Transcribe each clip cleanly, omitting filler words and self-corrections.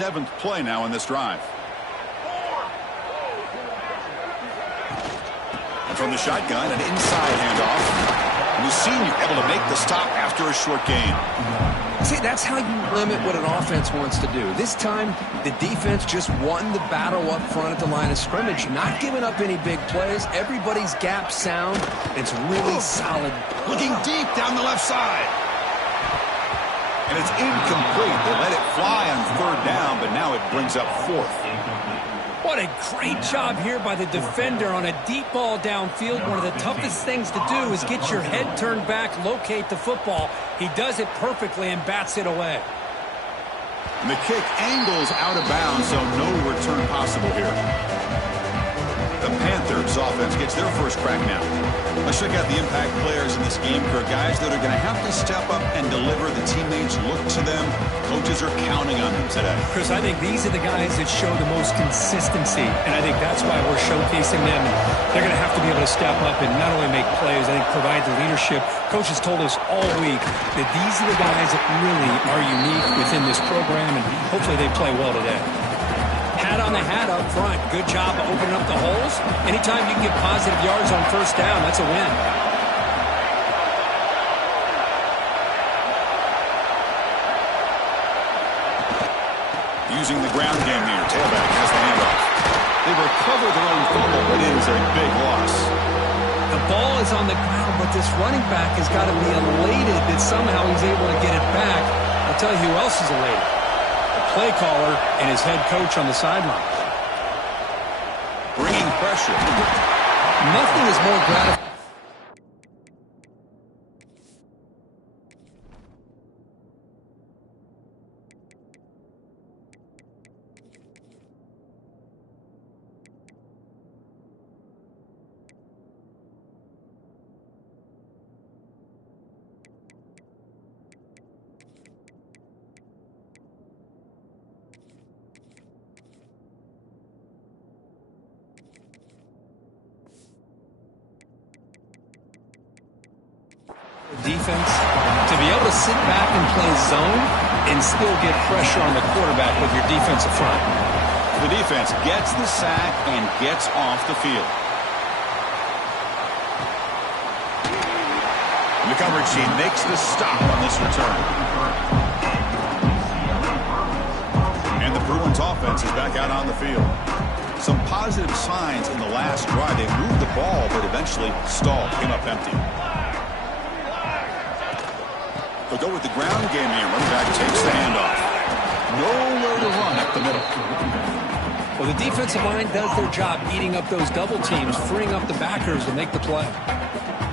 7th play now in this drive. And from the shotgun, an inside handoff. Mussini able to make the stop after a short gain. See, that's how you limit what an offense wants to do. This time, the defense just won the battle up front at the line of scrimmage, not giving up any big plays. Everybody's gap sound. It's really solid. Looking deep down the left side. And it's incomplete. They let it fly on 3rd down, but now it brings up 4th. What a great job here by the defender on a deep ball downfield. One of the toughest things to do is get your head turned back, locate the football. He does it perfectly and bats it away. And the kick angles out of bounds, so no return possible here. The Panthers offense gets their first crack now. Let's check out the impact players in this game. For guys that are going to have to step up and deliver. The teammates look to them. Coaches are counting on them today. Chris, I think these are the guys that show the most consistency, and I think that's why we're showcasing them. They're going to have to be able to step up and not only make plays, I think provide the leadership. Coaches told us all week that these are the guys that really are unique within this program, and hopefully they play well today. Hat on the hat up front. Good job of opening up the holes. Anytime you can get positive yards on 1st down, that's a win. Using the ground game here. Tailback has the handoff. They recover their own fumble, but it is a big loss. The ball is on the ground, but this running back has got to be elated that somehow he's able to get it back. I'll tell you who else is elated. Play caller and his head coach on the sideline. Bringing pressure. Nothing is more gratifying. Defense to be able to sit back and play zone and still get pressure on the quarterback with your defensive front. The defense gets the sack and gets off the field. And the coverage team makes the stop on this return. And the Bruins offense is back out on the field. Some positive signs in the last drive. They moved the ball, but eventually stalled, came up empty. They'll go with the ground game here. Running back takes the handoff. Nowhere to run up the middle. Well, the defensive line does their job eating up those double teams, freeing up the backers to make the play.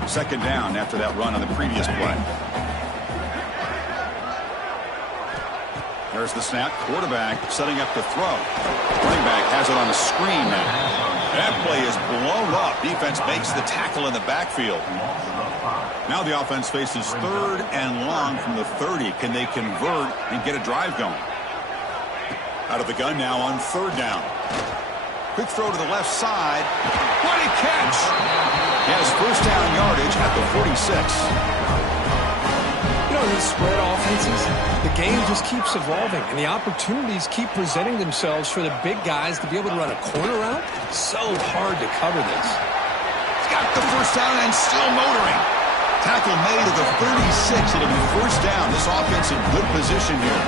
2nd down after that run on the previous play. There's the snap. Quarterback setting up the throw. Running back has it on a screen now. That play is blown up. Defense makes the tackle in the backfield. Now the offense faces 3rd and long from the 30. Can they convert and get a drive going? Out of the gun now on 3rd down. Quick throw to the left side. What a catch! He has 1st down yardage at the 46. You know, these spread offenses, the game just keeps evolving, and the opportunities keep presenting themselves for the big guys to be able to run a corner route. So hard to cover this. He's got the 1st down and still motoring. Tackle made at the 36. It'll be 1st down. This offense in good position here.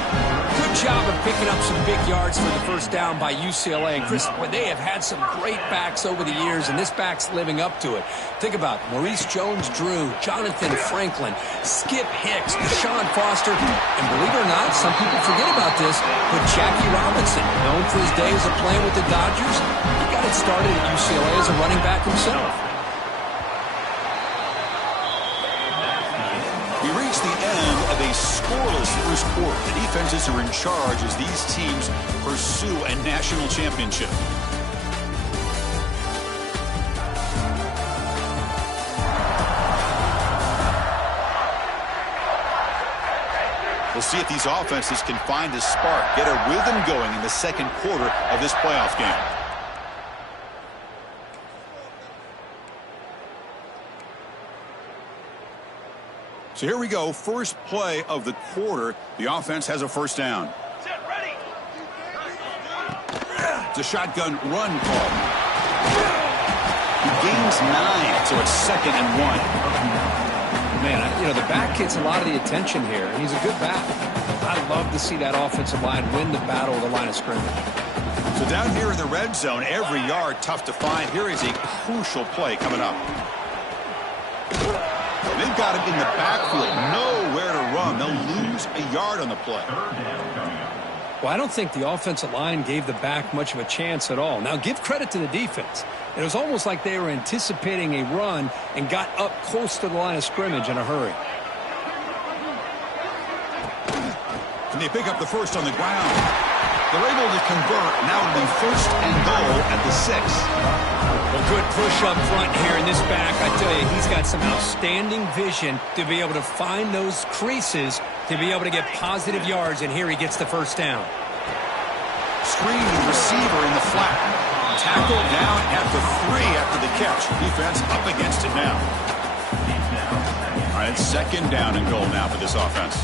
Good job of picking up some big yards for the 1st down by UCLA. And Chris, they have had some great backs over the years, and this back's living up to it. Think about Maurice Jones-Drew, Jonathan Franklin, Skip Hicks, Deshaun Foster, and believe it or not, some people forget about this, but Jackie Robinson, known for his days of playing with the Dodgers, he got it started at UCLA as a running back himself. We reach the end of a scoreless 1st quarter. The defenses are in charge as these teams pursue a national championship. We'll see if these offenses can find a spark, get a rhythm going in the 2nd quarter of this playoff game. So here we go. First play of the quarter. The offense has a 1st down. Set, ready. It's a shotgun run call. He gains 9, so it's 2nd and 1. Man, the back gets a lot of the attention here, and he's a good back. I'd love to see that offensive line win the battle of the line of scrimmage. So down here in the red zone, every yard tough to find. Here is a crucial play coming up. They've got him in the backfield, nowhere to run. They'll lose a yard on the play. Well, I don't think the offensive line gave the back much of a chance at all. Now, give credit to the defense. It was almost like they were anticipating a run and got up close to the line of scrimmage in a hurry. Can they pick up the first on the ground? They're able to convert. Now it'll be 1st and goal at the 6. Well, good push up front here in this back. I tell you, he's got some outstanding vision to be able to find those creases to be able to get positive yards, and here he gets the first down. Screen receiver in the flat. Tackle down at the 3 after the catch. Defense up against it now. All right, 2nd down and goal now for this offense.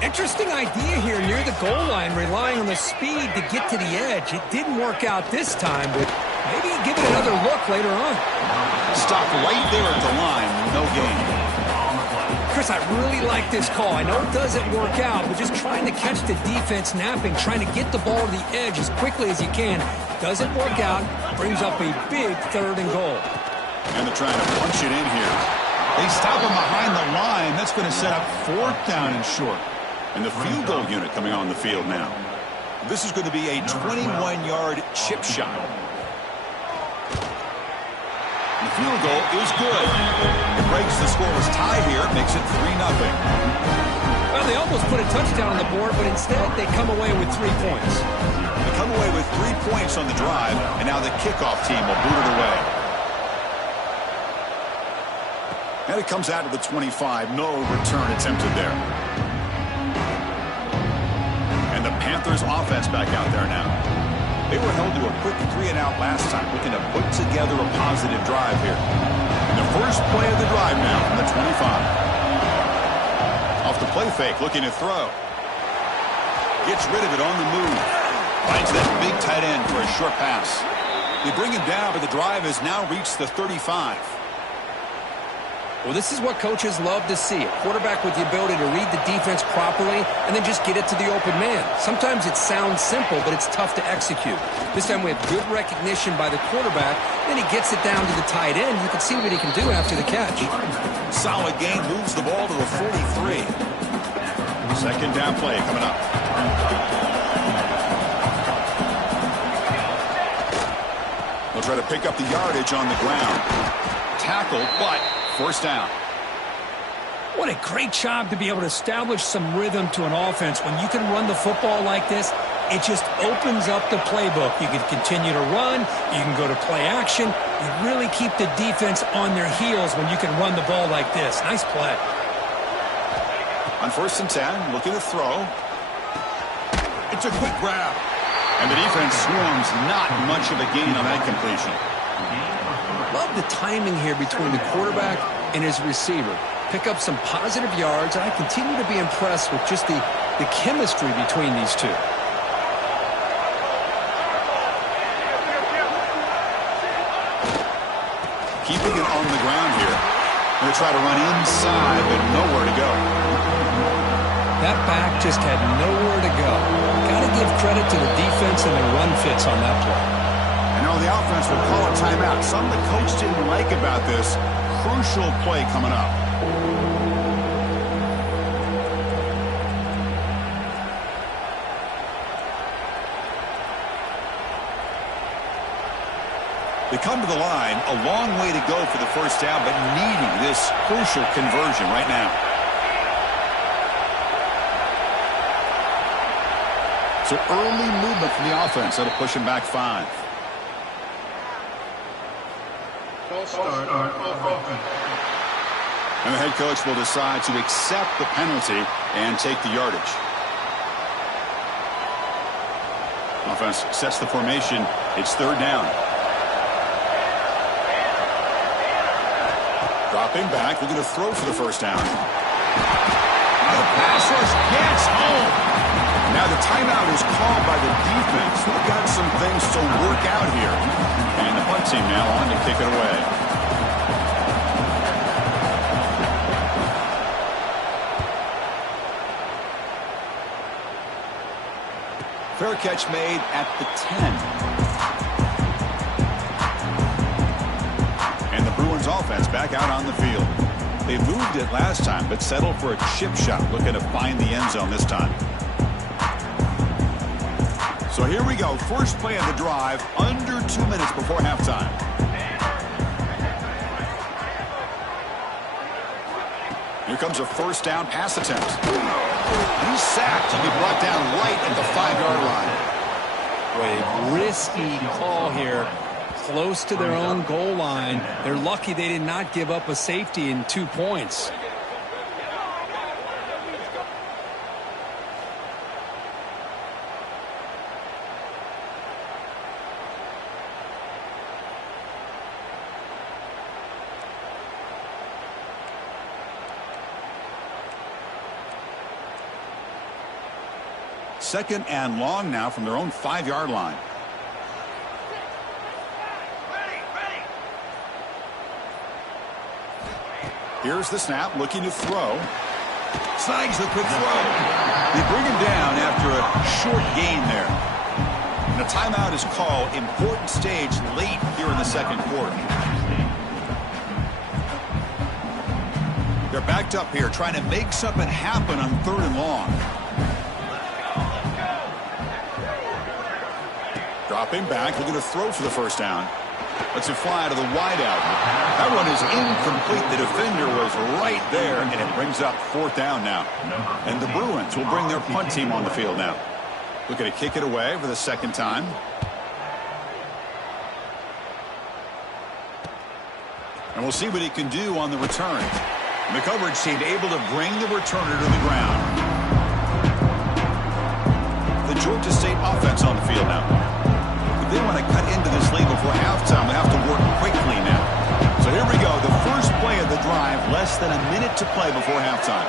Interesting idea here near the goal line, relying on the speed to get to the edge. It didn't work out this time, but maybe give it another look later on. Stop right there at the line. No gain. Chris, I really like this call. I know it doesn't work out, but just trying to catch the defense napping, trying to get the ball to the edge as quickly as you can. Doesn't work out. Brings up a big 3rd and goal. And they're trying to punch it in here. They stop him behind the line. That's going to set up 4th down and short. And the field goal unit coming on the field now. This is going to be a 21-yard chip shot. The field goal is good. It breaks the scoreless tie here. Makes it 3-0. Well, they almost put a touchdown on the board, but instead they come away with 3 points. They come away with 3 points on the drive, and now the kickoff team will boot it away. And it comes out to the 25. No return attempted there. And the Panthers offense back out there now. They were held to a quick 3-and-out last time, looking to put together a positive drive here. And the first play of the drive now from the 25. Off the play fake, looking to throw. Gets rid of it on the move. Finds that big tight end for a short pass. They bring him down, but the drive has now reached the 35. Well, this is what coaches love to see. A quarterback with the ability to read the defense properly and then just get it to the open man. Sometimes it sounds simple, but it's tough to execute. This time we have good recognition by the quarterback. Then he gets it down to the tight end. You can see what he can do after the catch. Solid game, moves the ball to the 43. 2nd down play coming up. They'll try to pick up the yardage on the ground. Tackle, but 1st down. What a great job to be able to establish some rhythm to an offense. When you can run the football like this, it just opens up the playbook. You can continue to run. You can go to play action. You really keep the defense on their heels when you can run the ball like this. Nice play. On 1st and 10, looking to throw. It's a quick grab. And the defense swarms. Not much of a gain on that completion. Love the timing here between the quarterback and his receiver. Pick up some positive yards, and I continue to be impressed with just the chemistry between these two. Keeping it on the ground here. Going to try to run inside, but nowhere to go. That back just had nowhere to go. Got to give credit to the defense and their run fits on that play. And now the offense will call a timeout. Something the coach didn't like about this. Crucial play coming up. They come to the line, a long way to go for the 1st down, but needing this crucial conversion right now. So early movement from the offense. That'll push him back 5. And the head coach will decide to accept the penalty and take the yardage. Offense sets the formation. It's 3rd down. Dropping back, looking to throw for the 1st down. The pass rush gets home. Now the timeout is called by the defense. They've got some things to to work out here. And the punt team now on to kick it away. Fair catch made at the 10. And the Bruins offense back out on the field. They moved it last time, but settled for a chip shot, looking to find the end zone this time. So here we go. First play of the drive, under 2 minutes before halftime. Here comes a first down pass attempt. He's sacked. He'll be brought down right at the 5-yard line. A risky call here. Close to their own goal line. They're lucky they did not give up a safety in 2 points. Second and long now from their own 5-yard line. Here's the snap, looking to throw. Snags the quick throw. They bring him down after a short gain there. And a timeout is called. Important stage late here in the second quarter. They're backed up here trying to make something happen on 3rd and long. Dropping back, looking to throw for the first down. Lets it fly to the wideout. That one is incomplete. The defender was right there, and it brings up 4th down now. And the Bruins will bring their punt team on the field now. Looking to kick it away for the second time. And we'll see what he can do on the return. And the coverage seemed able to bring the returner to the ground. The Georgia State offense on the field now. If they want to cut into this lead before halftime, they have to work quickly now. So here we go. The first play of the drive, less than a minute to play before halftime.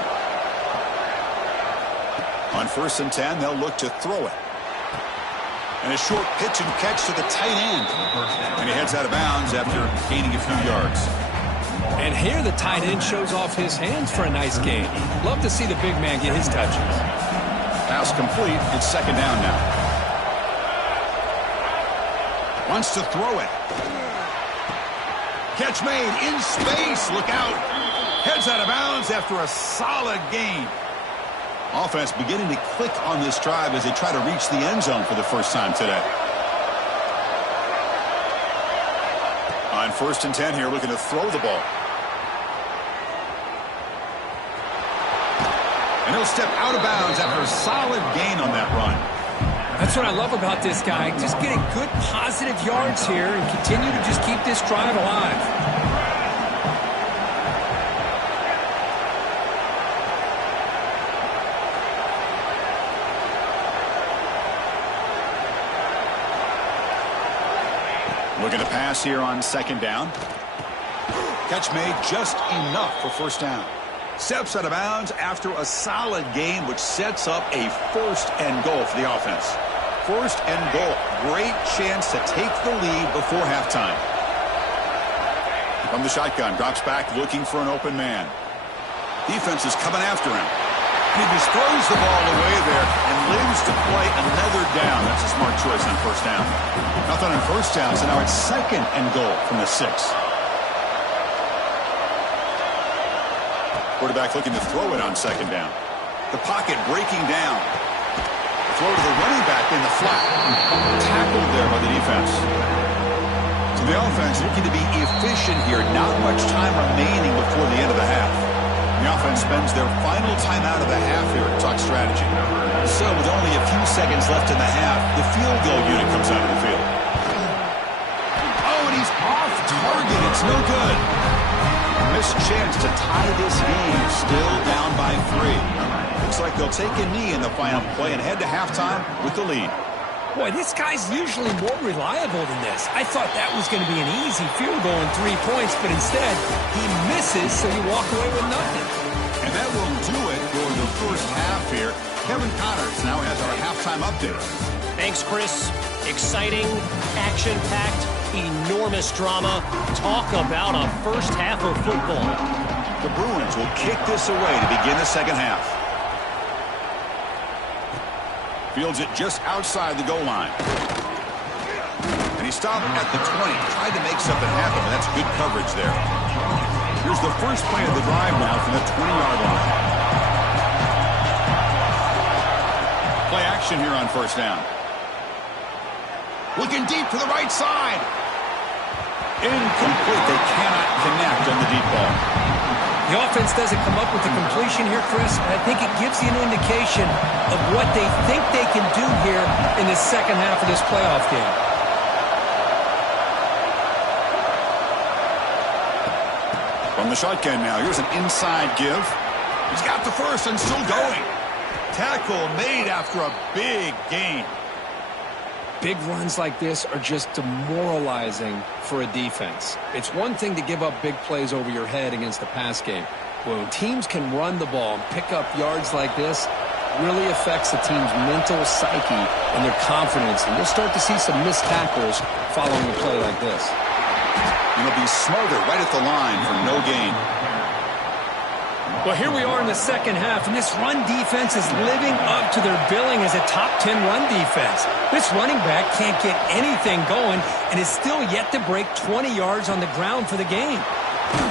On 1st and 10, they'll look to throw it. And a short pitch and catch to the tight end. And he heads out of bounds after gaining a few yards. And here the tight end shows off his hands for a nice gain. Love to see the big man get his touches. Pass complete. It's 2nd down now. Wants to throw it. Catch made in space. Look out. Heads out of bounds after a solid gain. Offense beginning to click on this drive as they try to reach the end zone for the first time today. On 1st and 10 here, looking to throw the ball. And he'll step out of bounds after a solid gain on that run. That's what I love about this guy. Just getting good positive yards here and continue to just keep this drive alive. Looking to pass here on 2nd down. Catch made just enough for 1st down. Steps out of bounds after a solid gain, which sets up a 1st and goal for the offense. 1st and goal. Great chance to take the lead before halftime. From the shotgun, drops back looking for an open man. Defense is coming after him. And he just throws the ball away there and lives to play another down. That's a smart choice on 1st down. Nothing on 1st down, so now it's 2nd and goal from the 6. Quarterback looking to throw it on 2nd down. The pocket breaking down. Throw to the running back in the flat. Tackled there by the defense. So the offense looking to be efficient here. Not much time remaining before the end of the half. The offense spends their final timeout of the half here at Talk Strategy. So with only a few seconds left in the half, the field goal unit comes out of the field. Oh, and he's off target. It's no good. Missed chance to tie this game. Still down by 3. Looks like they'll take a knee in the final play and head to halftime with the lead. Boy, this guy's usually more reliable than this. I thought that was going to be an easy field goal in 3 points, but instead, he misses, so you walk away with nothing. And that will do it for the first half here. Kevin Connors now has our halftime update. Thanks, Chris. Exciting, action-packed, enormous drama. Talk about a first half of football. The Bruins will kick this away to begin the second half. Fields it just outside the goal line. And he stopped at the 20. Tried to make something happen, but that's good coverage there. Here's the first play of the drive now from the 20-yard line. Play action here on first down. Looking deep to the right side. Incomplete. They cannot connect on the deep ball. The offense doesn't come up with the completion here, Chris. I think it gives you an indication of what they think they can do here in the second half of this playoff game. From the shotgun now, here's an inside give. He's got the first and still going. Tackle made after a big gain. Big runs like this are just demoralizing for a defense. It's one thing to give up big plays over your head against the pass game. When teams can run the ball and pick up yards like this, it really affects the team's mental psyche and their confidence. And you'll start to see some missed tackles following a play like this. And he'll be smothered right at the line for no gain. Well, here we are in the second half, and this run defense is living up to their billing as a top 10 run defense. This running back can't get anything going and is still yet to break 20 yards on the ground for the game.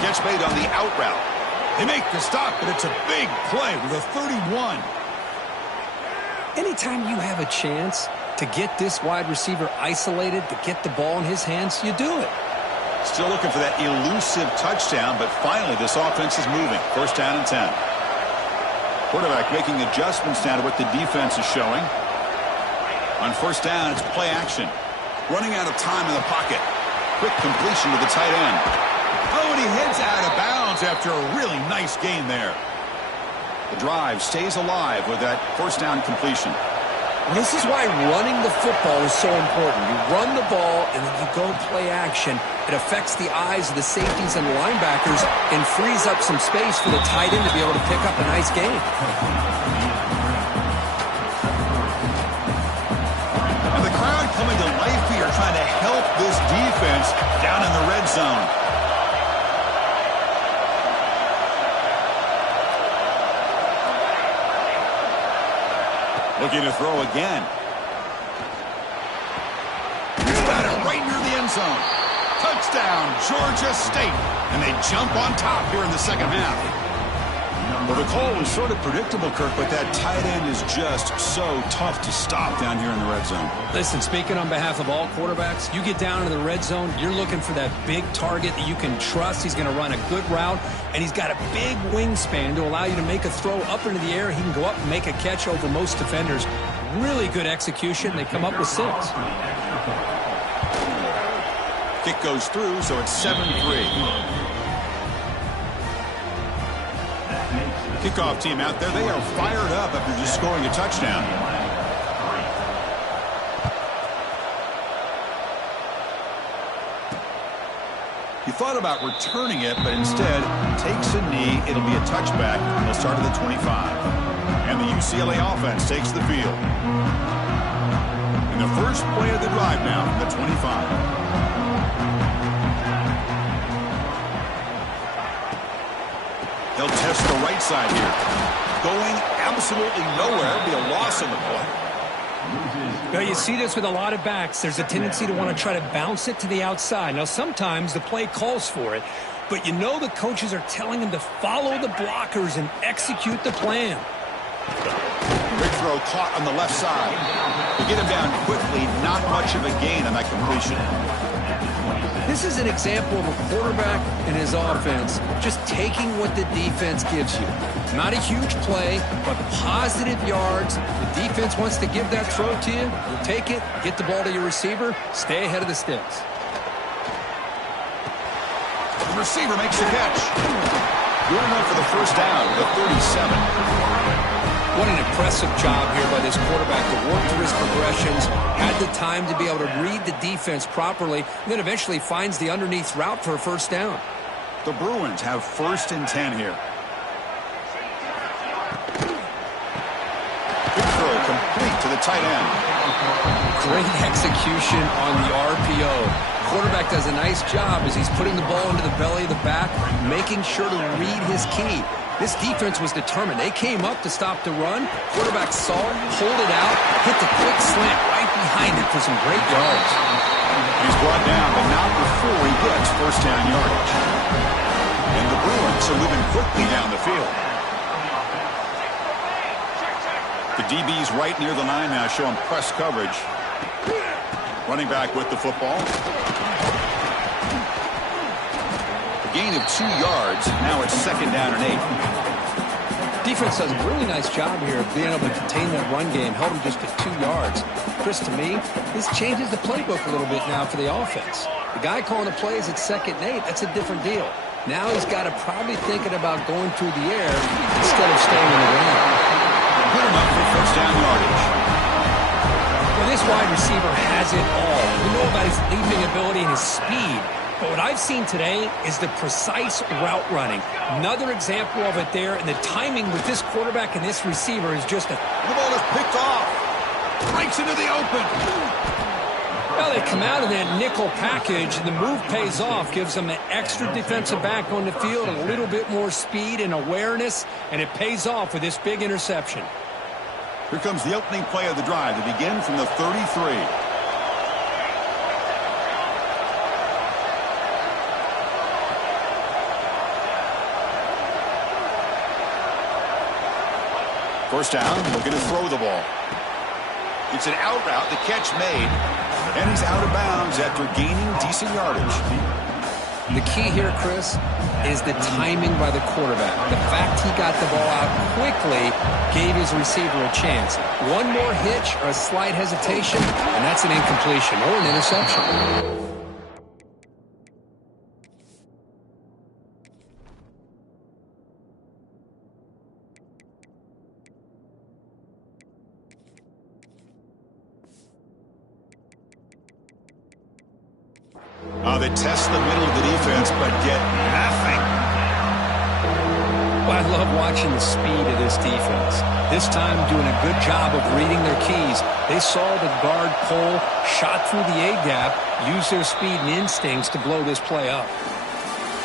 Gets made on the out route. They make the stop, but it's a big play with a 31. Anytime you have a chance to get this wide receiver isolated, to get the ball in his hands, you do it. Still looking for that elusive touchdown, but finally this offense is moving. First down and 10. Quarterback making adjustments now to what the defense is showing. On first down, it's play action. Running out of time in the pocket. Quick completion to the tight end. Oh, and he heads out of bounds after a really nice gain there. The drive stays alive with that first down completion. This is why running the football is so important. You run the ball and then you go play action. It affects the eyes of the safeties and the linebackers and frees up some space for the tight end to be able to pick up a nice gain. And the crowd coming to life here trying to help this defense down in the red zone. Looking to throw again. He's got it right near the end zone. Touchdown, Georgia State. And they jump on top here in the second half. Well, the call was sort of predictable, Kirk, but that tight end is just so tough to stop down here in the red zone. Listen, speaking on behalf of all quarterbacks, you get down into the red zone, you're looking for that big target that you can trust. He's going to run a good route, and he's got a big wingspan to allow you to make a throw up into the air. He can go up and make a catch over most defenders. Really good execution. They come up with 6. Kick goes through, so it's 7-3. Kickoff team out there, they are fired up after just scoring a touchdown. He thought about returning it, but instead takes a knee. It'll be a touchback. They'll start at the 25. And the UCLA offense takes the field. And the first play of the drive now from the 25. They'll test the right side here. Going absolutely nowhere. Be a loss on the play. Now, you see this with a lot of backs. There's a tendency to want to try to bounce it to the outside. Now, sometimes the play calls for it, but you know the coaches are telling them to follow the blockers and execute the plan. Big throw caught on the left side. To get him down quickly, not much of a gain on that completion. This is an example of a quarterback and his offense just taking what the defense gives you. Not a huge play, but positive yards. The defense wants to give that throw to you. You take it, get the ball to your receiver, stay ahead of the sticks. The receiver makes the catch. Good enough for the first down, the 37. What an impressive job here by this quarterback to work through his progressions, had the time to be able to read the defense properly, and then eventually finds the underneath route for a first down. The Bruins have first and 10 here. Big throw complete to the tight end. Great execution on the RPO. Quarterback does a nice job as he's putting the ball into the belly of the back, making sure to read his key. This defense was determined. They came up to stop the run. Quarterback saw it, pulled it out, hit the quick slant right behind it for some great yards. He's brought down, but not before he gets first down yardage. And the Bruins are moving quickly down the field. The DB's right near the line now, showing press coverage. Running back with the football. A gain of 2 yards. Now it's second down and 8. Defense does a really nice job here of being able to contain that run game, held him just at 2 yards. Chris, to me, this changes the playbook a little bit now for the offense. The guy calling the plays at second and 8, that's a different deal. Now he's got to probably thinking about going through the air instead of staying in the ground. Good enough for first down yardage. Well, this wide receiver has it all. We know about his leaping ability and his speed. But what I've seen today is the precise route running. Another example of it there, and the timing with this quarterback and this receiver is just a... The ball is picked off. Breaks into the open. Well, they come out of that nickel package, and the move pays off, gives them an extra defensive back on the field, a little bit more speed and awareness, and it pays off with this big interception. Here comes the opening play of the drive to begin from the 33. First down, looking to throw the ball. It's an out route, the catch made, and he's out of bounds after gaining decent yardage. The key here, Chris, is the timing by the quarterback. The fact he got the ball out quickly gave his receiver a chance. One more hitch or a slight hesitation, and that's an incompletion or an interception. They test the middle of the defense, but get nothing. Well, I love watching the speed of this defense. This time doing a good job of reading their keys. They saw the guard pull, shot through the A-gap, used their speed and instincts to blow this play up.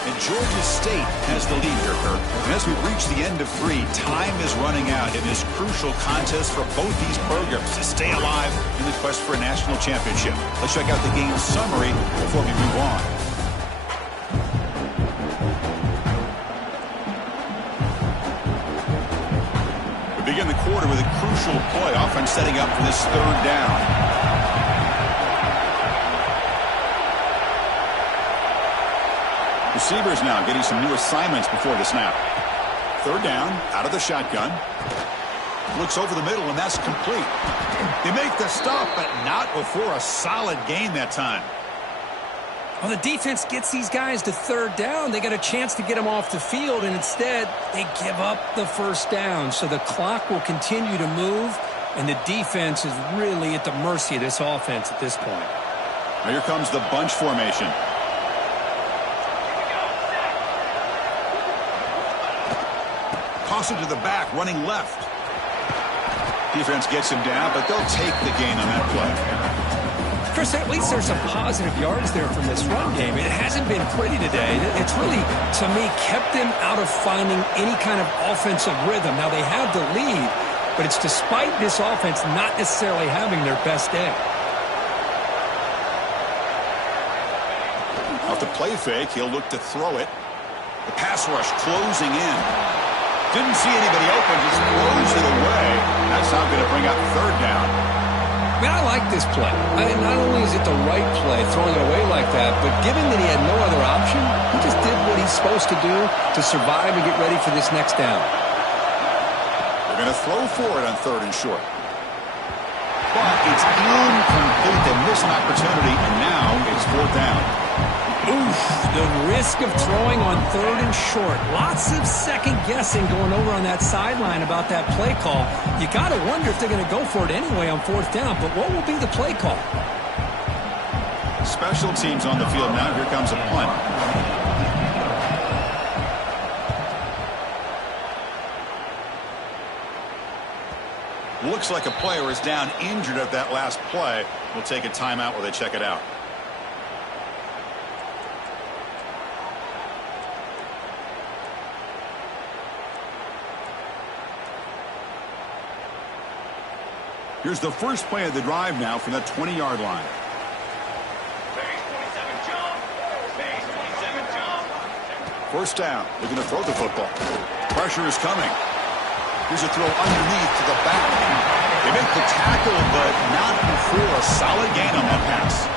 And Georgia State has the lead here, Kirk. And as we reach the end of 3, time is running out in this crucial contest for both these programs to stay alive in the quest for a national championship. Let's check out the game summary before we move on. We begin the quarter with a crucial play, offense setting up for this third down. Receivers now getting some new assignments before the snap. Third down, out of the shotgun. Looks over the middle, and that's complete. They make the stop, but not before a solid gain that time. Well, the defense gets these guys to third down. They got a chance to get them off the field, and instead they give up the first down. So the clock will continue to move, and the defense is really at the mercy of this offense at this point. Now here comes the bunch formation. Toss it to the back, running left. Defense gets him down, but they'll take the gain on that play. Chris, at least there's some positive yards there from this run game. It hasn't been pretty today. It's really, to me, kept them out of finding any kind of offensive rhythm. Now, they have the lead, but it's despite this offense not necessarily having their best day. Off the play fake, he'll look to throw it. The pass rush closing in. Didn't see anybody open, just throws it away. That's not going to bring up third down. Man, I like this play. I mean, not only is it the right play, throwing it away like that, but given that he had no other option, he just did what he's supposed to do to survive and get ready for this next down. They're going to throw for it on third and short. But it's incomplete. They miss an opportunity, and now it's fourth down. Oof, the risk of throwing on third and short. Lots of second guessing going over on that sideline about that play call. You got to wonder if they're going to go for it anyway on fourth down, but what will be the play call? Special teams on the field now. Here comes a punt. Looks like a player is down injured at that last play. We'll take a timeout while they check it out. Here's the first play of the drive now from the 20-yard line. First down, looking to throw the football. Pressure is coming. Here's a throw underneath to the back. They make the tackle, but not before a solid gain on that pass.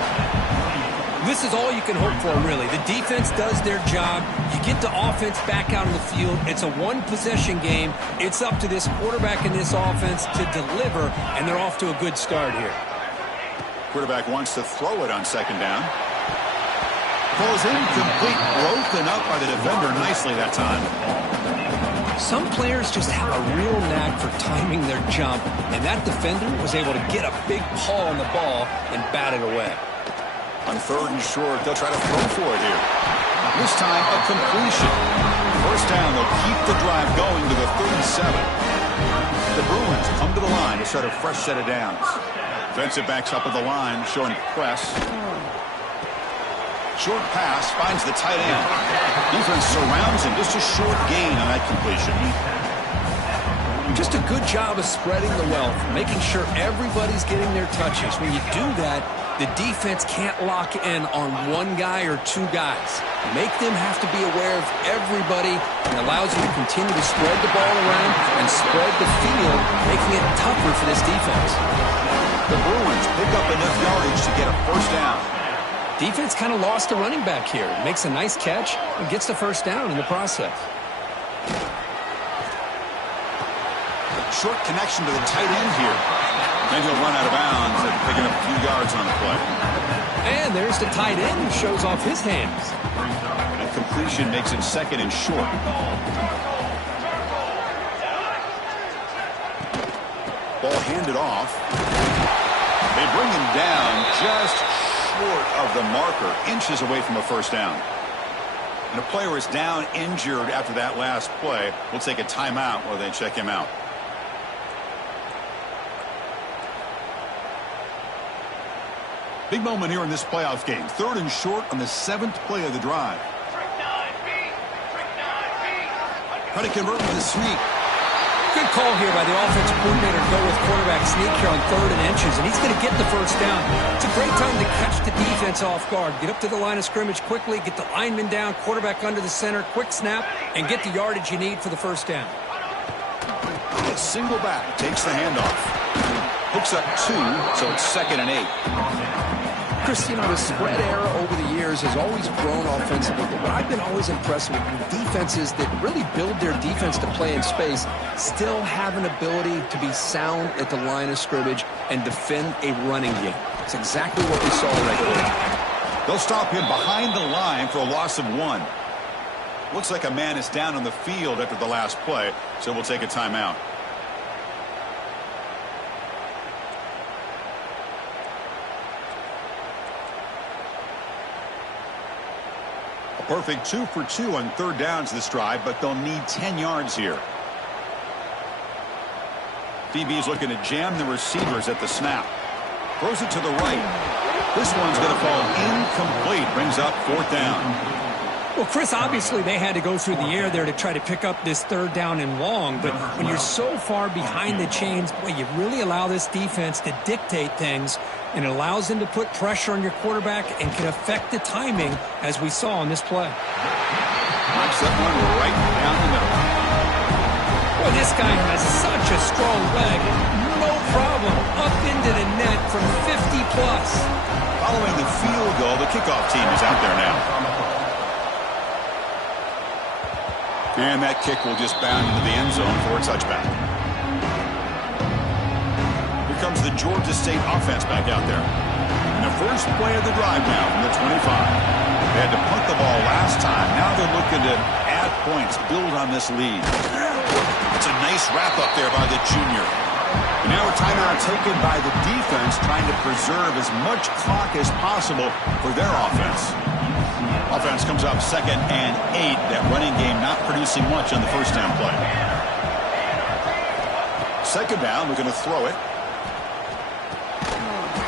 This is all you can hope for, really. The defense does their job. You get the offense back out on the field. It's a one-possession game. It's up to this quarterback and this offense to deliver, and they're off to a good start here. Quarterback wants to throw it on second down. Falls incomplete, broken up by the defender nicely that time. Some players just have a real knack for timing their jump, and that defender was able to get a big paw on the ball and bat it away. On third and short, they'll try to throw for it here. This time, a completion. First down, they'll keep the drive going to the 37. The Bruins come to the line to start a fresh set of downs. Defensive backs up at the line, showing press. Short pass finds the tight end. Defense surrounds him. Just a short gain on that completion. Just a good job of spreading the wealth, making sure everybody's getting their touches. When you do that, the defense can't lock in on one guy or two guys. Make them have to be aware of everybody, and allows you to continue to spread the ball around and spread the field, making it tougher for this defense. The Bruins pick up enough yardage to get a first down. Defense kind of lost a running back here. Makes a nice catch and gets the first down in the process. Short connection to the tight end here. Then he'll run out of bounds and picking up a few yards on the play. And there's the tight end who shows off his hands. That completion makes it second and short. Ball handed off. They bring him down just short of the marker, inches away from a first down. And a player is down injured after that last play. We'll take a timeout while they check him out. Big moment here in this playoff game. Third and short on the 7th play of the drive. Try to convert with a sneak. Good call here by the offensive coordinator to go with quarterback sneak here on 3rd and inches, and he's going to get the first down. It's a great time to catch the defense off guard. Get up to the line of scrimmage quickly, get the lineman down, quarterback under the center, quick snap, and get the yardage you need for the first down. A single back takes the handoff. Hooks up 2, so it's 2nd and 8. Chris, you know, the spread era over the years has always grown offensively, but what I've been always impressed with defenses that really build their defense to play in space still have an ability to be sound at the line of scrimmage and defend a running game. It's exactly what we saw right there. They'll stop him behind the line for a loss of 1. Looks like a man is down on the field after the last play, so we'll take a timeout. Perfect 2 for 2 on 3rd downs this drive, but they'll need 10 yards here. DB is looking to jam the receivers at the snap. Throws it to the right. This one's going to fall incomplete. Brings up 4th down. Well, Chris, obviously they had to go through the air there to try to pick up this 3rd down and long, but when you're so far behind the chains, boy, you really allow this defense to dictate things, and it allows them to put pressure on your quarterback and can affect the timing, as we saw on this play. Knocks that one right down the middle. Well, this guy has such a strong leg. No problem. Up into the net from 50-plus. Following the field goal, the kickoff team is out there now. And that kick will just bound into the end zone for a touchback. Here comes the Georgia State offense back out there. And the first play of the drive now from the 25. They had to punt the ball last time. Now they're looking to add points, build on this lead. It's a nice wrap-up there by the junior. And now a timeout taken by the defense, trying to preserve as much clock as possible for their offense. Offense comes up 2nd and 8. That running game not producing much on the first down play. Second down, we're going to throw it.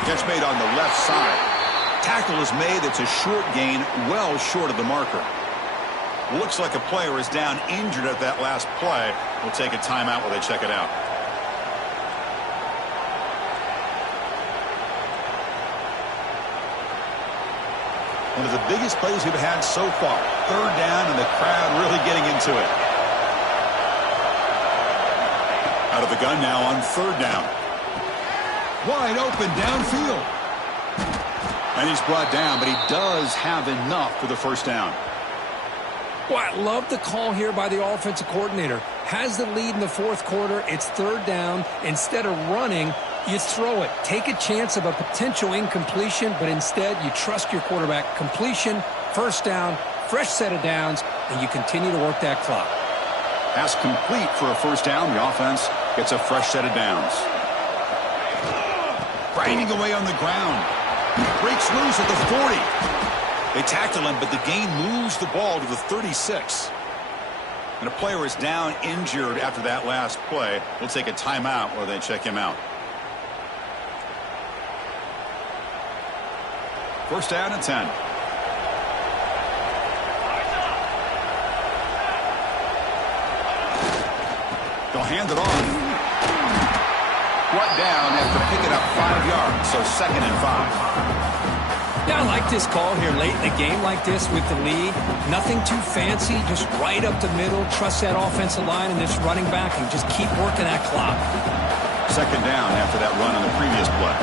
Catch made on the left side. Tackle is made. It's a short gain, well short of the marker. Looks like a player is down injured at that last play. We'll take a timeout while they check it out. One of the biggest plays we've had so far. Third down, and the crowd really getting into it. Out of the gun now on third down. Wide open downfield. And he's brought down, but he does have enough for the first down. Well, I love the call here by the offensive coordinator. Has the lead in the fourth quarter. It's third down. Instead of running, you throw it. Take a chance of a potential incompletion, but instead you trust your quarterback. Completion, first down, fresh set of downs, and you continue to work that clock. Pass complete for a first down. The offense gets a fresh set of downs. Grinding away on the ground. Breaks loose at the 40. They tackle him, but the gain moves the ball to the 36. And a player is down injured after that last play. We'll take a timeout while they check him out. First down and 10. They'll hand it off. Brought down after picking up 5 yards, so second and 5. Yeah, I like this call here late in the game like this with the lead. Nothing too fancy, just right up the middle. Trust that offensive line and this running back and just keep working that clock. Second down after that run on the previous play.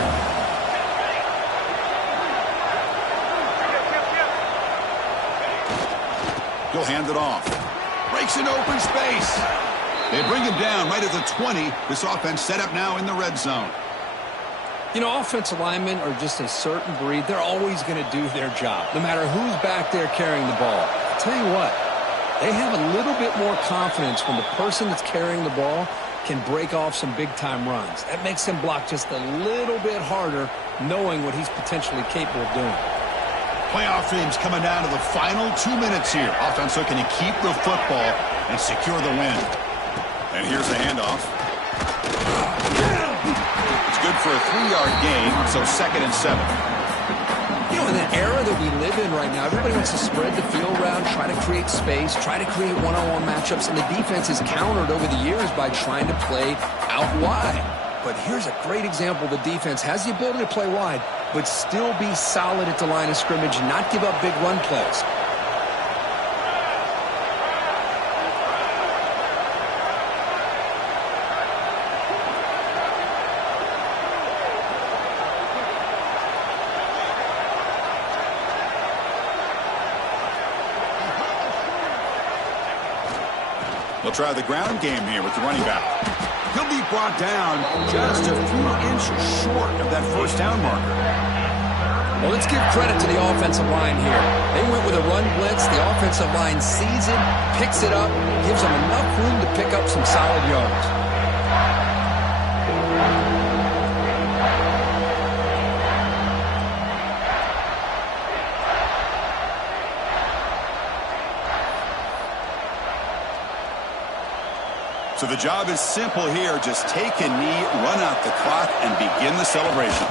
He'll hand it off. Breaks an open space. They bring him down right at the 20. This offense set up now in the red zone. You know, offensive linemen are just a certain breed. They're always going to do their job, no matter who's back there carrying the ball. I'll tell you what, they have a little bit more confidence when the person that's carrying the ball can break off some big-time runs. That makes them block just a little bit harder, knowing what he's potentially capable of doing. Playoff teams coming down to the final 2 minutes here. Offense looking to keep the football and secure the win. And here's the handoff. It's good for a 3-yard gain, so second and 7. You know, in the era that we live in right now, everybody wants to spread the field around, try to create space, try to create one-on-one matchups, and the defense is countered over the years by trying to play out wide. But here's a great example. The defense has the ability to play wide, but still be solid at the line of scrimmage and not give up big run plays. They'll try the ground game here with the running back. He'll be brought down just a few inches short of that first down marker. Well, let's give credit to the offensive line here. They went with a run blitz. The offensive line sees it, picks it up, gives them enough room to pick up some solid yards. So the job is simple here. Just take a knee, run out the clock, and begin the celebration.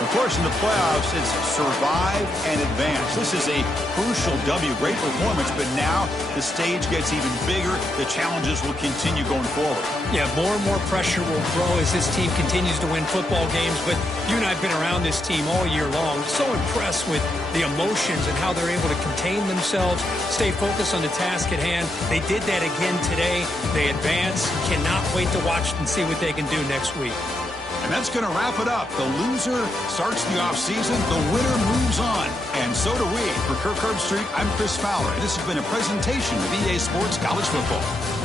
Of course, in the playoffs, it's survive and advance. This is a crucial W. Great performance, but now the stage gets even bigger. The challenges will continue going forward. Yeah, more and more pressure will grow as this team continues to win football games. But you and I have been around this team all year long. So impressed with the emotions and how they're able to contain themselves, stay focused on the task at hand. They did that again today. They advance. Cannot wait to watch and see what they can do next week. And that's going to wrap it up. The loser starts the offseason. The winner moves on. And so do we. For Kirk Herbstreit, I'm Chris Fowler. And this has been a presentation of EA Sports College Football.